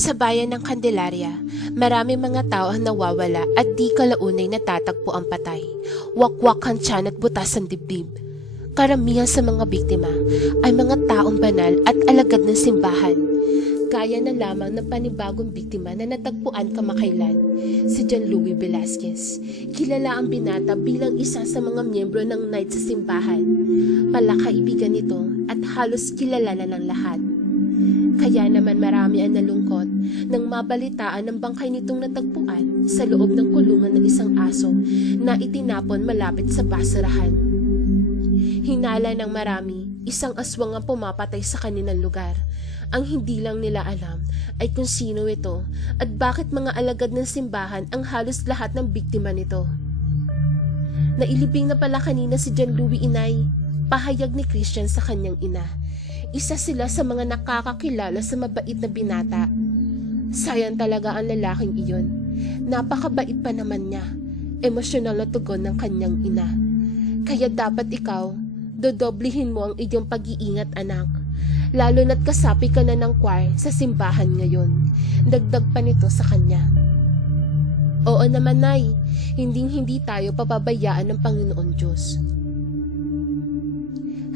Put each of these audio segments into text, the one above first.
Sa bayan ng Candelaria, marami mga tao ang nawawala at di kalaunay natatagpo ang patay. Wakwak ang tiyan at butas ang dibdib. Karamihan sa mga biktima ay mga taong banal at alagad ng simbahan. Gaya na lamang ng panibagong biktima na natagpuan kamakailan, si John Louis Velasquez. Kilala ang binata bilang isa sa mga miyembro ng Knights sa simbahan. Palakaibigan nito at halos kilala na ng lahat. Kaya naman marami ang nalungkot nang mabalitaan ng bangkay nitong natagpuan sa loob ng kulungan ng isang aso na itinapon malapit sa basurahan. Hinala ng marami, isang aswang ang pumapatay sa kanilang lugar. Ang hindi lang nila alam ay kung sino ito at bakit mga alagad ng simbahan ang halos lahat ng biktima nito. Nailibing na pala kanina si John Louis Inay, pahayag ni Christian sa kanyang ina. Isa sila sa mga nakakakilala sa mabait na binata. Sayang talaga ang lalaking iyon. Napakabait pa naman niya. Emosyonal na tugon ng kanyang ina. Kaya dapat ikaw, dodoblihin mo ang iyong pag-iingat, anak. Lalo na't kasapi ka na ng choir sa simbahan ngayon. Dagdag pa nito sa kanya. Oo naman, Nay. Hindi tayo pababayaan ng Panginoon Diyos.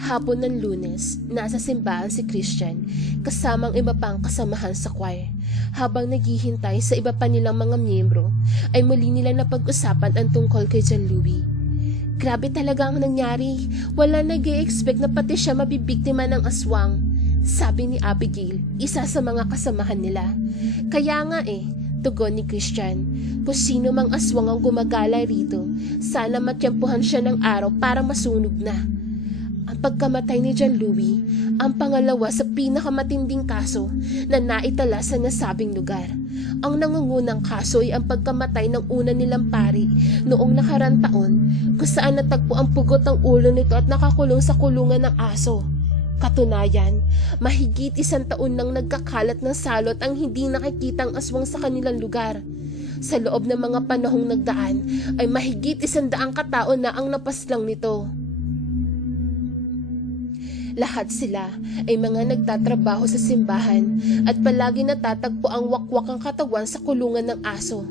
Hapon ng Lunes, nasa simbahan si Christian kasamang iba pang kasamahan sa choir. Habang naghihintay sa iba pa nilang mga miyembro, ay muli nila napag-usapan ang tungkol kay John Louis. Grabe talaga ang nangyari. Wala nag-e-expect na pati siya mabibiktima ng aswang, sabi ni Abigail, isa sa mga kasamahan nila. Kaya nga tugon ni Christian, kung sino mang aswang ang gumagala rito, sana matyempuhan siya ng araw para masunog na. Ang pagkamatay ni John Louis ang pangalawa sa pinakamatinding kaso na naitala sa nasabing lugar. Ang nangungunang kaso ay ang pagkamatay ng una nilang pari noong nakarang taon, kung saan natagpo ang pugot ng ulo nito at nakakulong sa kulungan ng aso. Katunayan, mahigit 1 taon nang nagkakalat ng salot ang hindi nakikitang aswang sa kanilang lugar. Sa loob ng mga panahong nagdaan ay mahigit 100 katao na ang napaslang nito. Lahat sila ay mga nagtatrabaho sa simbahan at palagi natatagpo ang wakwak ang katawan sa kulungan ng aso.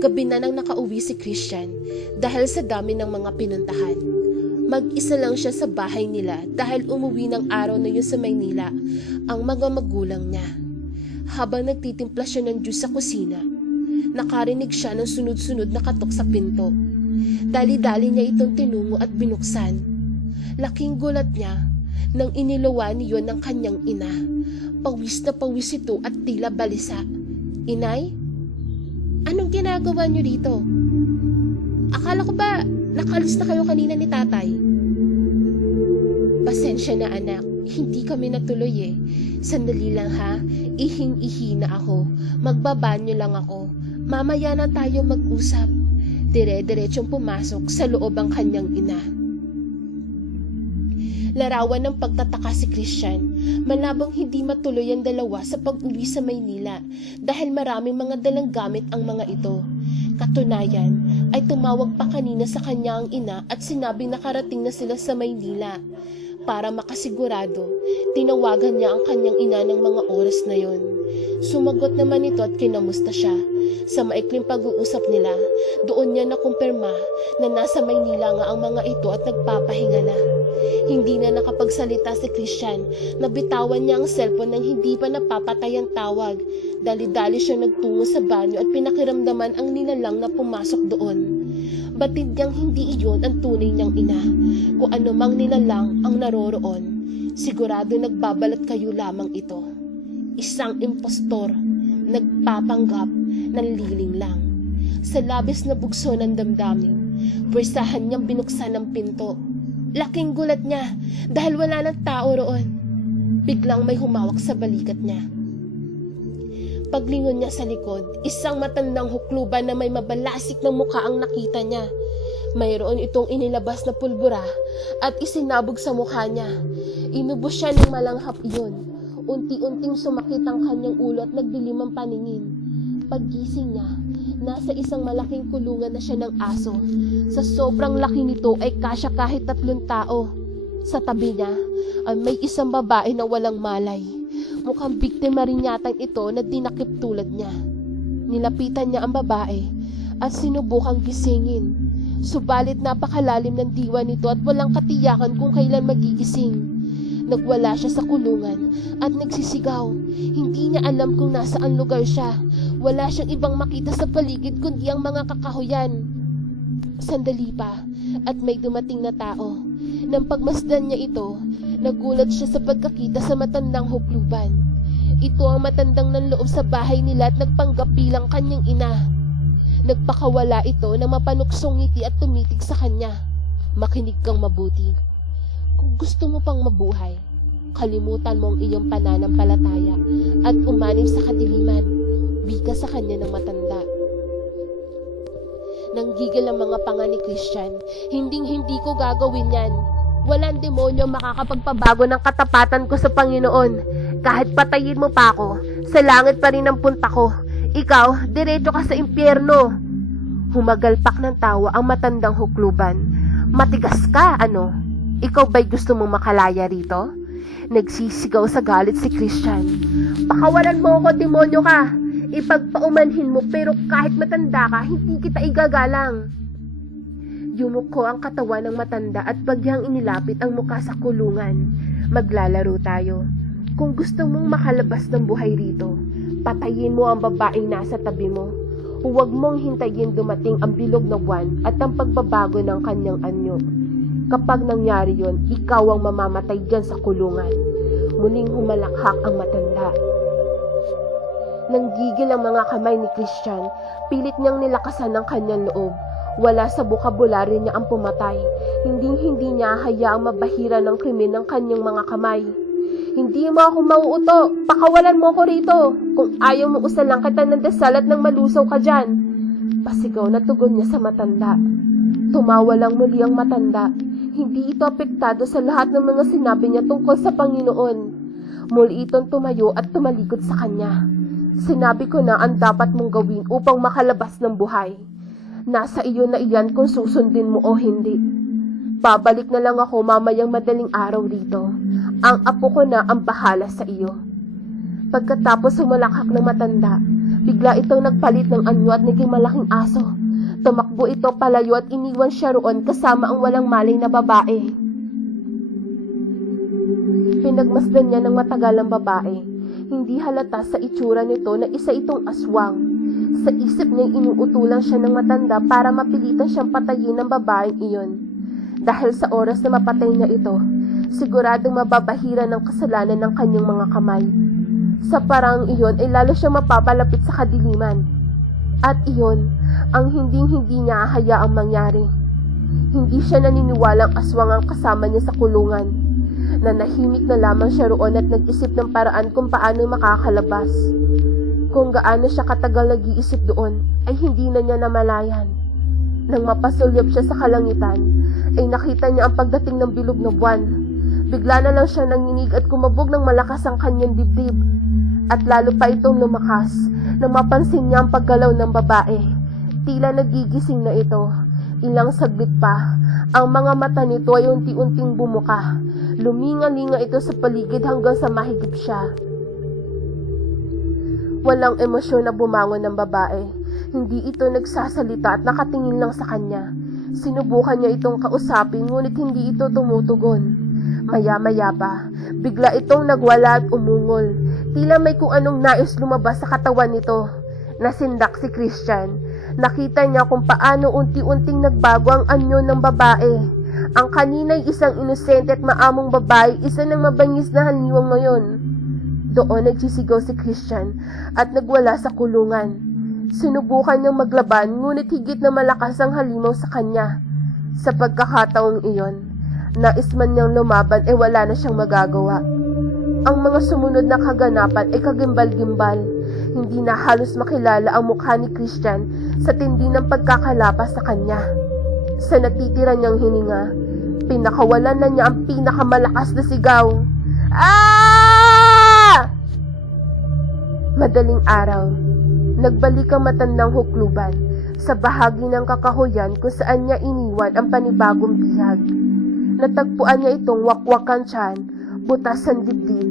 Gabi na nang nakauwi si Christian dahil sa dami ng mga pinuntahan. Mag-isa lang siya sa bahay nila dahil umuwi ng araw na yun sa Maynila ang mga magulang niya. Habang nagtitimpla siya ng juice sa kusina, nakarinig siya ng sunod-sunod na katok sa pinto. Dali-dali niya itong tinungo at binuksan. Laking gulat niya nang iniluwan niyon ng kanyang ina. Pawis na pawis ito at tila balisa. Inay, anong ginagawa niyo dito? Akala ko ba nakalis na kayo kanina ni tatay? Pasensya na, anak, hindi kami natuloy Sandali lang ha, ihing-ihi na ako. Magbabanyo lang ako. Mamaya na tayo mag-usap. Dire-diretsong pumasok sa loob ang kanyang ina. Larawan ng pagtataka si Christian, malabang hindi matuloy ang dalawa sa pag-uwi sa Maynila dahil maraming mga dalang gamit ang mga ito. Katunayan ay tumawag pa kanina sa kanya ang ina at sinabing nakarating na sila sa Maynila. Para makasigurado, tinawagan niya ang kanyang ina ng mga oras na yon. Sumagot naman ito at kinamusta siya. Sa maikling pag-uusap nila, doon niya nakumpirma na nasa Maynila nga ang mga ito at nagpapahinga na. Hindi na nakapagsalita si Christian, nabitawan niya ang cellphone nang hindi pa napapatay ang tawag. Dali-dali siya nagtungo sa banyo at pinakiramdaman ang nilalang na pumasok doon. Batid niyang hindi iyon ang tunay niyang ina. Kung ano mang nilalang ang naroroon, sigurado nagbabalat kayo lamang ito. Isang impostor, nagpapanggap ng liling lang. Sa labis na bugso ng damdamin, pwersahan niyang binuksan ang pinto. Laking gulat niya dahil wala ng tao roon. Biglang may humawak sa balikat niya. Paglingon niya sa likod, isang matandang hukluban na may mabalasik na mukha ang nakita niya. Mayroon itong inilabas na pulbura at isinabog sa mukha niya. Inubos siya ng malanghap iyon. Unti-unting sumakit ang kanyang ulo at nagdilim ang paningin. Paggising niya, nasa isang malaking kulungan na siya ng aso. Sa sobrang laki nito ay kasya kahit 3 tao. Sa tabi niya ay may isang babae na walang malay. Mukhang biktima rin yata ito na dinakip tulad niya. Nilapitan niya ang babae at sinubukang gisingin. Subalit napakalalim ng diwa nito at walang katiyakan kung kailan magigising. Nagwala siya sa kulungan at nagsisigaw. Hindi niya alam kung nasaan lugar siya. Wala siyang ibang makita sa paligid kundi ang mga kakahuyan. Sandali pa at may dumating na tao. Nang pagmasdan niya ito, nagulat siya sa pagkakita sa matandang hukluban. Ito ang matandang nanloob sa bahay nila at nagpanggap bilang kanyang ina. Nagpakawala ito ng mapanuksong ngiti at tumitig sa kanya. Makinig kang mabuti. Kung gusto mo pang mabuhay, kalimutan mo ang iyong pananampalataya at umanib sa kadiliman. Wika sa kanya ng matanda. Nanggigil ang mga panga ni Christian. Hindi ko gagawin yan. Walang demonyo makakapagpabago ng katapatan ko sa Panginoon. Kahit patayin mo pa ako, sa langit pa rin ang punta ko. Ikaw, diretso ka sa impyerno. Humagalpak ng tawa ang matandang hukluban. Matigas ka, ano? Ikaw ba'y gusto mong makalaya rito? Nagsisigaw sa galit si Christian. Pakawalan mo ako, demonyo ka. Ipagpaumanhin mo pero kahit matanda ka, hindi kita igagalang. Yumuko ang katawan ng matanda at bagyang inilapit ang muka sa kulungan. Maglalaro tayo. Kung gusto mong makalabas ng buhay rito, patayin mo ang babaeng nasa tabi mo. Huwag mong hintayin dumating ang bilog na buwan at ang pagbabago ng kanyang anyo. Kapag nangyari yon, ikaw ang mamamatay dyan sa kulungan. Muling humalakhak ang matanda. Nanggigil ang mga kamay ni Christian. Pilit niyang nilakasan ang kanyang loob. Wala sa bukabularyo niya ang pumatay. Hindi niya hayaang mabahira ng krimen ng kanyang mga kamay. Hindi mo ako mauuto. Pakawalan mo ko rito. Kung ayaw mo usalang kita ng dasal at nang malusaw ka dyan. Pasigaw na tugon niya sa matanda. Tumawa lang muli ang matanda. Hindi ito apektado sa lahat ng mga sinabi niya tungkol sa Panginoon. Muli itong tumayo at tumalikod sa kanya. Sinabi ko na ang dapat mong gawin upang makalabas ng buhay. Nasa iyo na iyan kung susundin mo o hindi. Babalik na lang ako mamayang madaling araw rito. Ang apo ko na ang bahala sa iyo. Pagkatapos humalakhak ng matanda, bigla itong nagpalit ng anyo at naging malaking aso. Tumakbo ito palayo at iniwan siya roon kasama ang walang malay na babae. Pinagmasdan niya ng matagal ang babae. Hindi halata sa itsura nito na isa itong aswang. Sa isip niya inuutulan siya ng matanda para mapilitan siyang patayin ng babaeng iyon. Dahil sa oras na mapatay niya ito, siguradong mababahira ng kasalanan ng kanyang mga kamay. Sa parang iyon ay lalo siyang mapapalapit sa kadiliman. At iyon ang hindi niya hayaang mangyari. Hindi siya naniniwalang aswang ang kasama niya sa kulungan. Nanahimik na lamang siya roon at nag-isip ng paraan kung paano makakalabas. Kung gaano siya katagal nag-iisip doon, ay hindi na niya namalayan. Nang mapasulyap siya sa kalangitan, ay nakita niya ang pagdating ng bilog na buwan. Bigla na lang siya nanginig at kumabog ng malakas ang kanyang dibdib. At lalo pa itong lumakas, nang mapansin niya ang paggalaw ng babae. Tila nagigising na ito. Ilang saglit pa, ang mga mata nito ay unti-unting bumuka. Luminga-linga ito sa paligid hanggang sa mahigip siya. Walang emosyon na bumangon ng babae. Hindi ito nagsasalita at nakatingin lang sa kanya. Sinubukan niya itong kausapin ngunit hindi ito tumutugon. Maya-maya pa, bigla itong nagwala at umungol. Tila may kung anong nais lumabas sa katawan nito. Nasindak si Christian. Nakita niya kung paano unti-unting nagbago ang anyo ng babae. Ang kanina'y isang inosente at maamong babae, isa ng mabangis na haliwang ngayon. Doon nagsisigaw si Christian at nagwala sa kulungan. Sinubukan niyang maglaban ngunit higit na malakas ang halimaw sa kanya. Sa pagkakataong iyon, nais man niyang lumaban ay wala na siyang magagawa. Ang mga sumunod na kaganapan ay kagimbal-gimbal. Hindi na halos makilala ang mukha ni Christian sa tindi ng pagkakalapas sa kanya. Sa natitira niyang hininga, pinakawalan na niya ang pinakamalakas na sigaw. Ah! Madaling araw, nagbalik ang matandang hukluban sa bahagi ng kakahuyan kung saan niya iniwan ang panibagong bihag. Natagpuan niya itong wakwak ang tiyan, butas ang dibdib,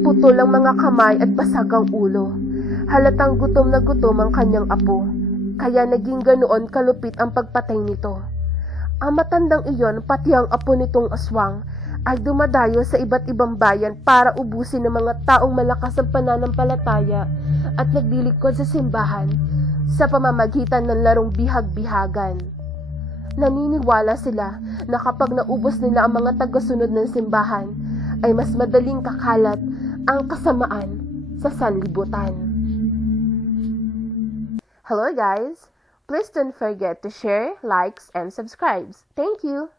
Putol ang mga kamay at basag ang ulo. Halatang gutom na gutom ang kanyang apo, kaya naging ganoon kalupit ang pagpatay nito. Ang matandang iyon, pati ang apo nitong aswang, ay dumadayo sa iba't ibang bayan para ubusin ng mga taong malakas ang pananampalataya at naglilingkod sa simbahan sa pamamagitan ng larong bihag-bihagan. Naniniwala sila na kapag naubos nila ang mga tagasunod ng simbahan, ay mas madaling kakalat ang kasamaan sa sanlibutan. Hello guys! Please don't forget to share, likes, and subscribe. Thank you!